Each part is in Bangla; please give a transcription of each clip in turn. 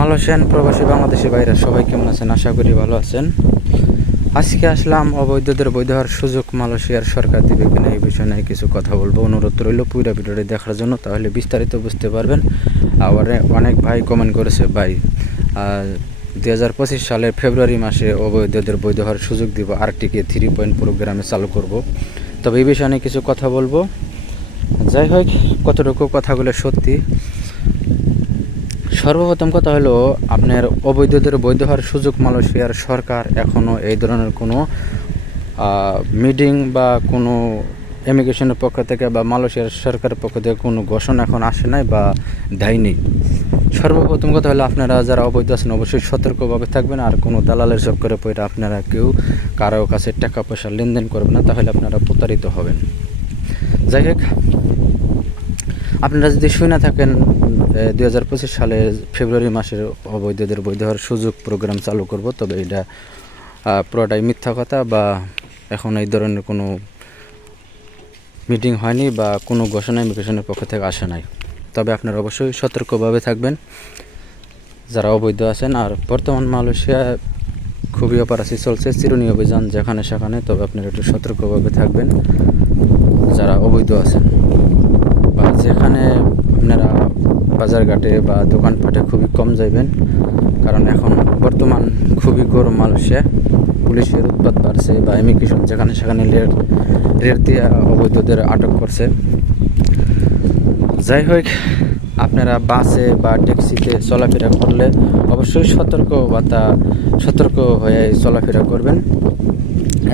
মালয়েশিয়ান প্রবাসী বাংলাদেশি ভাইরা সবাই কেমন আছেন? আশা করি ভালো আছেন। আজকে আসলাম অবৈধদের বৈধ হওয়ার সুযোগ মালয়েশিয়ার সরকার দিবে কিনা এই বিষয় নিয়ে কিছু কথা বলব। অনুরোধ রইল পুরো ভিডিওটি দেখার জন্য, তাহলে বিস্তারিত বুঝতে পারবেন। আবার অনেক ভাই কমেন্ট করেছে, ভাই দুই হাজার পঁচিশ সালের ফেব্রুয়ারি মাসে অবৈধদের বৈধ হওয়ার সুযোগ দিব আরটিকে থ্রি পয়েন্ট প্রোগ্রামে চালু করব। তবে এই বিষয়ে কিছু কথা বলব। যাই হোক, কতটুকু কথাগুলো সত্যি সর্বপ্রথম কথা হলো, আপনার অবৈধদের বৈধ হওয়ার সুযোগ মালয়েশিয়ার সরকার এখনও এই ধরনের কোনো মিটিং বা কোনো ইমিগ্রেশনের পক্ষ থেকে বা মালয়েশিয়ার সরকারের পক্ষ থেকে কোনো ঘোষণা এখন আসে নাই বা দেয়নি সর্বপ্রথম কথা হলো, আপনারা যারা অবৈধ আছেন অবশ্যই সতর্কভাবে থাকবেন আর কোনো দালালের চক্করে পড়ে আপনারা কেউ কারও কাছে টাকা পয়সা লেনদেন করবেন না, তাহলে আপনারা প্রতারিত হবেন। যাই হোক আপনারা যদি শুনে থাকেন দুই হাজার পঁচিশ সালের ফেব্রুয়ারি মাসের অবৈধদের বৈধ হওয়ার সুযোগ প্রোগ্রাম চালু করব, তবে এটা পুরোটাই মিথ্যা কথা বা এখন এই ধরনের কোনো মিটিং হয়নি বা কোনো ঘোষণা ইমিগ্রেশনের পক্ষ থেকে আসে নাই। তবে আপনারা অবশ্যই সতর্কভাবে থাকবেন, যারা অবৈধ আছেন। আর বর্তমান মালয়েশিয়া খুবই অপারাসি চলছে, চিরুনি অভিযান যেখানে সেখানে, তবে আপনারা একটু সতর্কভাবে থাকবেন, যারা অবৈধ আছেন। বা যেখানে আপনারা বাজারঘাটে বা দোকানপাটে খুবই কম যাইবেন, কারণ এখন বর্তমান খুবই গরম মালয়েশিয়া। পুলিশের উৎপাত বাড়ছে বা ইমিগ্রেশন যেখানে সেখানে রেড রেট দিয়ে অবৈধদের আটক করছে। যাই হোক, আপনারা বাসে বা ট্যাক্সিতে চলাফেরা করলে অবশ্যই সতর্ক সতর্কবার্তা সতর্ক হয়ে চলাফেরা করবেন।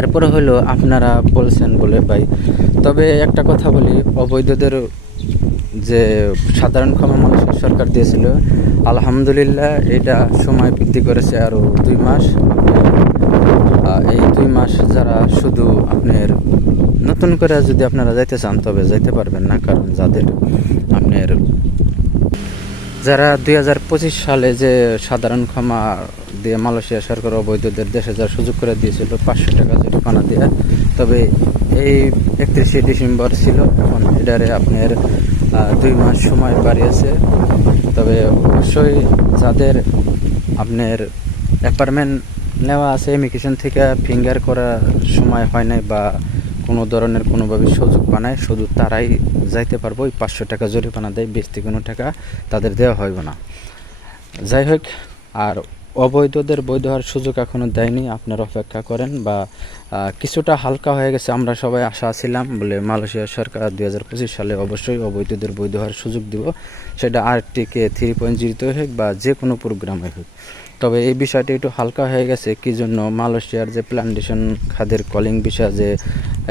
এরপরে হলো আপনারা বলছেন বলে ভাই, তবে একটা কথা বলি, অবৈধদের যে সাধারণ ক্ষমা মানুষের সরকার দিয়েছিল, আলহামদুলিল্লাহ এটা সময় বৃদ্ধি করেছে আরও দুই মাস। এই দুই মাস যারা শুধু আপনার নতুন করে যদি আপনারা যাইতে চান, তবে যাইতে পারবেন না, কারণ যাদের আপনার যারা দুই হাজার পঁচিশ সালে যে সাধারণ ক্ষমা দিয়ে মালয়েশিয়া সরকার অবৈধদের দেশে যাওয়ার সুযোগ করে দিয়েছিল, পাঁচশো টাকা জরিমানা দেওয়া তবে এই একত্রিশে ডিসেম্বর ছিল, এখন এটারে আপনার দুই মাস সময় বাড়িয়েছে। তবে অবশ্যই যাদের আপনার অ্যাপার্টমেন্ট নেওয়া আছে ইমিগ্রেশন থেকে ফিঙ্গার করার সময় হয় নাই বা কোনো ধরনের কোনোভাবে সুযোগ বানায় শুধু তারাই যাইতে পারব, ওই পাঁচশো টাকা জরিমানা দেয়, বেশি কোনো টাকা তাদের দেওয়া হইব না। যাই হোক, আর অবৈধদের বৈধ হওয়ার সুযোগ এখনও দেয়নি, আপনারা অপেক্ষা করেন বা কিছুটা হালকা হয়ে গেছে, আমরা সবাই আশা ছিলাম বলে মালয়েশিয়া সরকার দুই হাজার পঁচিশ সালে অবশ্যই অবৈধদের বৈধ হওয়ার সুযোগ দিব, সেটা আরটিকে থ্রি পয়েন্ট জিরোতে হোক বা যে কোনো প্রোগ্রামে হোক। তবে এই বিষয়টি একটু হালকা হয়ে গেছে, কি জন্য মালয়েশিয়ার যে প্ল্যান্টেশন খাদের কলিং বিষয় যে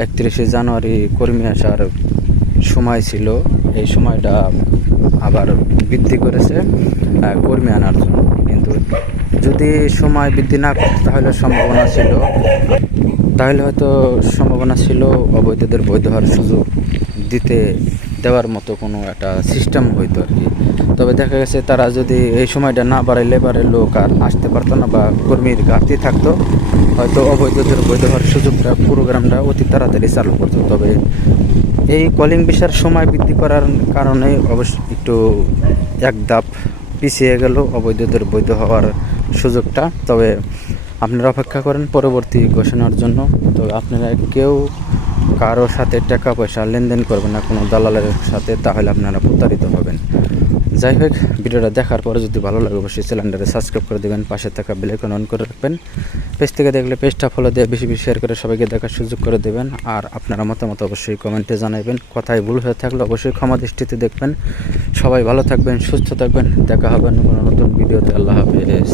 একত্রিশে জানুয়ারি কর্মী আসার সময় ছিল, এই সময়টা আবার বৃদ্ধি করেছে কর্মী আনার জন্য। কিন্তু যদি সময় বৃদ্ধি না করতো, তাহলে সম্ভাবনা ছিল। তাহলে হয়তো সম্ভাবনা ছিল অবৈধদের বৈধ হওয়ার সুযোগ দিতে দেওয়ার মতো কোনো একটা সিস্টেম হইতো আর কি। তবে দেখা গেছে তারা যদি এই সময়টা না বাড়াইলে পারে লোক আর আসতে পারতো না বা কর্মীর ঘাটতি থাকতো, হয়তো অবৈধদের বৈধ হওয়ার সুযোগটা প্রোগ্রামটা অতি তাড়াতাড়ি চালু করতো। তবে এই কলিং বিষয়ের সময় বৃদ্ধি করার কারণে অবশ্য একটু এক ধাপ পিছিয়ে গেল, অবৈধদের বৈধ হওয়ার সুযোগটা। তবে আপনারা অপেক্ষা করেন পরবর্তী ঘোষণার জন্য। তো আপনারা কেউ কারও সাথে টাকা পয়সা লেনদেন করবেন না, কোনো দালালের সাথে, তাহলে আপনারা প্রতারিত হবেন। যাই হোক ভিডিওটা দেখার পরে যদি ভালো লাগে, অবশ্যই চ্যানেলটাকে সাবস্ক্রাইব করে দেবেন, পাশে থাকা বেলাইকন অন করে রাখবেন। পেজ থেকে দেখলে পেজটা ফলো দিয়ে বেশি বেশি শেয়ার করে সবাইকে দেখার সুযোগ করে দেবেন। আর আপনারা মতামত অবশ্যই কমেন্টে জানাবেন কথায় ভুল হয়ে থাকলে অবশ্যই ক্ষমা দৃষ্টিতে দেখবেন। সবাই ভালো থাকবেন, সুস্থ থাকবেন। দেখা হবে কোনো নতুন ভিডিওতে। আল্লাহ হাফেজ।